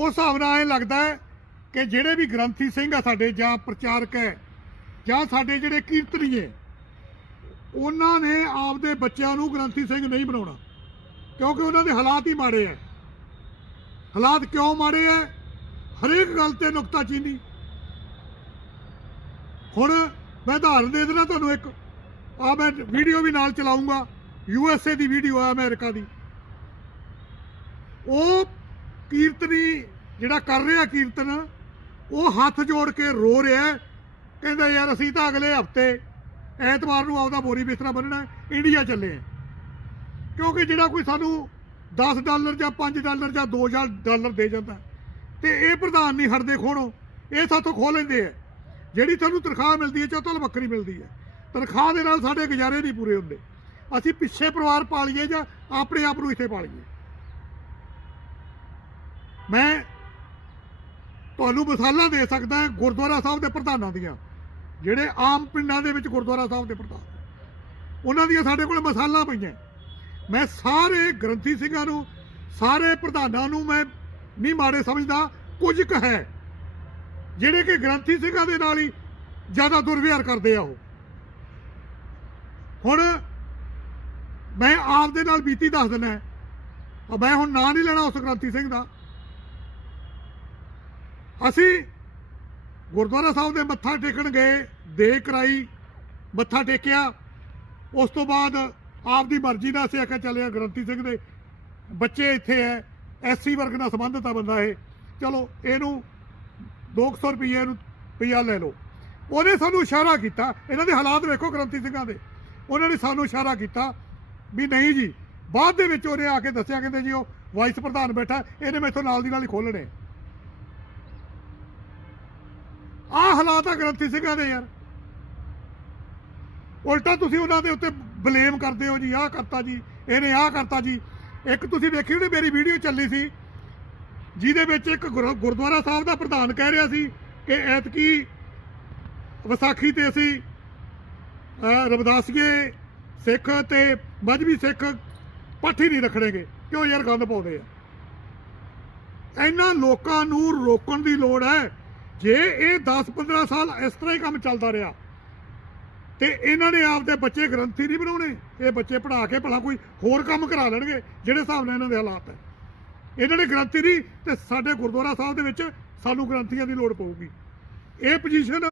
ਉਸ ਹਿਸਾਬ ਨਾਲ ਇਹ ਲੱਗਦਾ ਹੈ ਕਿ ਜਿਹੜੇ ਵੀ ਗ੍ਰੰਥੀ ਸਿੰਘ ਆ ਸਾਡੇ ਜਾਂ ਪ੍ਰਚਾਰਕ ਹੈ, ਜਾਂ ਸਾਡੇ ਜਿਹੜੇ ਕੀਰਤਨੀਏ ਉਹਨਾਂ ਨੇ ਆਪਦੇ ਬੱਚਿਆਂ ਨੂੰ ਗ੍ਰੰਥੀ ਸਿੰਘ ਨਹੀਂ ਬਣਾਉਣਾ, ਕਿਉਂਕਿ ਉਹਨਾਂ ਦੇ ਹਾਲਾਤ ਹੀ ਮਾੜੇ ਆ ਹਾਲਾਤ ਕਿਉਂ ਮਾੜੇ ਆ ਹਰੇਕ ਗੱਲ ਤੇ ਨੁਕਤਾਚੀਨੀ ਹੁਣ ਮੈਂ ਉਦਾਹਰਨ ਦੇ ਦੇਣਾ ਤੁਹਾਨੂੰ ਇੱਕ ਆ ਮੈਂ ਵੀਡੀਓ ਵੀ ਨਾਲ ਚਲਾਉਂਗਾ ਯੂ ਐਸ ਏ ਦੀ ਵੀਡੀਓ ਆ ਅਮਰੀਕਾ ਦੀ। ਉਹ ਕੀਰਤਨੀ ਜਿਹੜਾ ਕਰ ਰਿਹਾ ਕੀਰਤਨ ਉਹ ਹੱਥ ਜੋੜ ਕੇ ਰੋ ਰਿਹਾ ਕਹਿੰਦਾ ਯਾਰ ਅਸੀਂ ਤਾਂ ਅਗਲੇ ਹਫ਼ਤੇ ਐਤਵਾਰ ਨੂੰ ਆਪਦਾ ਬੋਰੀ ਬਿਸਤਰਾ ਬੰਨਣਾ ਇੰਡੀਆ ਚੱਲੇ ਆ ਕਿਉਂਕਿ ਜਿਹੜਾ ਕੋਈ ਸਾਨੂੰ 10 ਡਾਲਰ ਜਾਂ 5 ਡਾਲਰ ਜਾਂ 2000 ਡਾਲਰ ਦੇ ਜਾਂਦਾ ਹੈ, ਤੇ ਇਹ ਪ੍ਰਧਾਨ ਨਹੀਂ ਹਟਦੇ ਖੋਣੋ ਇਹ ਸਾਥੋਂ ਖੋ ਲੈਂਦੇ ਆ ਜਿਹੜੀ ਤੁਹਾਨੂੰ ਤਨਖਾਹ ਮਿਲਦੀ ਹੈ ਚੌਥਲ ਵੱਖਰੀ ਮਿਲਦੀ ਹੈ। ਤਨਖਾਹ ਦੇ ਨਾਲ ਸਾਡੇ ਗੁਜ਼ਾਰੇ ਨਹੀਂ ਪੂਰੇ ਹੁੰਦੇ। ਅਸੀਂ ਪਿੱਛੇ ਪਰਿਵਾਰ ਪਾਲੀਏ ਜਾਂ ਆਪਣੇ ਆਪ ਨੂੰ ਇੱਥੇ ਪਾਲੀਏ। ਮੈਂ ਤੁਹਾਨੂੰ ਮਿਸਾਲਾਂ ਦੇ ਸਕਦਾ ਗੁਰਦੁਆਰਾ ਸਾਹਿਬ ਦੇ ਪ੍ਰਧਾਨਾਂ ਦੀਆਂ, ਜਿਹੜੇ ਆਮ ਪਿੰਡਾਂ ਦੇ ਵਿੱਚ ਗੁਰਦੁਆਰਾ ਸਾਹਿਬ ਦੇ ਪ੍ਰਧਾਨ ਉਹਨਾਂ ਦੀਆਂ ਸਾਡੇ ਕੋਲ ਮਿਸਾਲਾਂ ਪਈਆਂ। ਮੈਂ ਸਾਰੇ ਗ੍ਰੰਥੀ ਸਿੰਘਾਂ ਨੂੰ, ਸਾਰੇ ਪ੍ਰਧਾਨਾਂ ਨੂੰ ਮੈਂ ਨਹੀਂ ਮਾੜੇ ਸਮਝਦਾ, ਕੁਝ ਕੁ ਹੈ, ਜਿਹੜੇ ਕਿ ਗ੍ਰੰਥੀ ਸਿੰਘਾਂ ਦੇ ਨਾਲ ਹੀ ਜ਼ਿਆਦਾ ਦੁਰਵਿਹਾਰ ਕਰਦੇ ਆ ਉਹ। ਹੁਣ ਮੈਂ ਆਪ ਦੇ ਨਾਲ ਬੀਤੀ ਦੱਸ ਦਿੰਦਾ ਮੈਂ ਹੁਣ ਨਾਂ ਨਹੀਂ ਲੈਣਾ ਉਸ ਗ੍ਰੰਥੀ ਸਿੰਘ ਦਾ। ਅਸੀਂ ਗੁਰਦੁਆਰਾ ਸਾਹਿਬ ਦੇ ਮੱਥਾ ਟੇਕਣ ਗਏ ਦੇ ਕਰਾਈ, ਮੱਥਾ ਟੇਕਿਆ। ਉਸ ਤੋਂ ਬਾਅਦ ਆਪ ਦੀ ਮਰਜ਼ੀ ਨਾਲ ਅਸੀਂ ਆਖਿਆ ਚੱਲਿਆ ਗ੍ਰੰਥੀ ਸਿੰਘ ਦੇ ਬੱਚੇ ਇੱਥੇ ਐ, ਐਸਸੀ ਵਰਗ ਨਾਲ ਸੰਬੰਧਿਤ ਆ ਬੰਦਾ ਇਹ। ਚਲੋ, ਇਹਨੂੰ 200 ਰੁਪਏ ਨੂੰ ਰੁਪਈਆ ਲੈ ਲਓ। ਉਹਨੇ ਸਾਨੂੰ ਇਸ਼ਾਰਾ ਕੀਤਾ, ਇਹਨਾਂ ਦੇ ਹਾਲਾਤ ਵੇਖੋ ਗ੍ਰੰਥੀ ਸਿੰਘਾਂ ਦੇ। ਉਹਨਾਂ ਨੇ ਸਾਨੂੰ ਇਸ਼ਾਰਾ ਕੀਤਾ ਵੀ ਨਹੀਂ ਜੀ, ਬਾਅਦ ਦੇ ਵਿੱਚ ਉਹਨੇ ਆ ਕੇ ਦੱਸਿਆ, ਕਹਿੰਦੇ ਜੀ ਉਹ ਵਾਈਸ ਪ੍ਰਧਾਨ ਬੈਠਾ, ਇਹਨੇ ਮੈਥੋਂ ਨਾਲ ਦੀ ਨਾਲ ਹੀ ਖੋਲਣੇ ਹਾਲਾਤ ਆ ਗ੍ਰੰਥੀ ਸਿੰਘਾਂ ਦੇ ਯਾਰ। ਉਲਟਾ ਤੁਸੀਂ ਉਹਨਾਂ ਦੇ ਉੱਤੇ ਬਲੇਮ ਕਰਦੇ ਹੋ ਜੀ ਆਹ ਕਰਤਾ ਜੀ ਇਹਨੇ ਆਹ ਕਰਤਾ ਜੀ। ਇੱਕ ਤੁਸੀਂ ਦੇਖੀ ਹੋਣੀ ਮੇਰੀ ਵੀਡੀਓ ਚੱਲੀ ਸੀ ਜਿਹਦੇ ਵਿੱਚ ਇੱਕ ਗੁਰ- ਗੁਰਦੁਆਰਾ ਸਾਹਿਬ ਦਾ ਪ੍ਰਧਾਨ ਕਹਿ ਰਿਹਾ ਸੀ ਕਿ ਐਤਕੀ ਵਿਸਾਖੀ ਤੇ ਅਸੀਂ ਅਹ, ਸਿੱਖ ਤੇ ਮਜਬੀ ਸਿੱਖ ਪਾਠੀ ਨਹੀਂ ਰੱਖਣਗੇ ਕਿਉਂ ਯਾਰ ਗੰਦ ਪਾਉਂਦੇ ਆ? ਇਹਨਾਂ ਲੋਕਾਂ ਨੂੰ ਰੋਕਣ ਦੀ ਲੋੜ ਹੈ ਜੇ ਇਹ 10-15 ਸਾਲ ਇਸ ਤਰ੍ਹਾਂ ਹੀ ਕੰਮ ਚੱਲਦਾ ਰਿਹਾ, ਤੇ ਇਹਨਾਂ ਨੇ ਆਪਦੇ ਬੱਚੇ ਗ੍ਰੰਥੀ ਨਹੀਂ ਬਣਾਉਣੇ, ਇਹ ਬੱਚੇ ਪੜ੍ਹਾ ਕੇ ਭਲਾ ਕੋਈ ਹੋਰ ਕੰਮ ਕਰਾ ਲੈਣਗੇ, ਜਿਹੜੇ ਹਿਸਾਬ ਨਾਲ ਇਹਨਾਂ ਦੇ ਹਾਲਾਤ ਹੈ। ਇਹਨਾਂ ਨੇ ਗ੍ਰੰਥੀ ਨਹੀਂ, ਤੇ ਸਾਡੇ ਗੁਰਦੁਆਰਾ ਸਾਹਿਬ ਦੇ ਵਿੱਚ ਸਾਨੂੰ ਗ੍ਰੰਥੀਆਂ ਦੀ ਲੋੜ ਪਊਗੀ। ਇਹ ਪੋਜੀਸ਼ਨ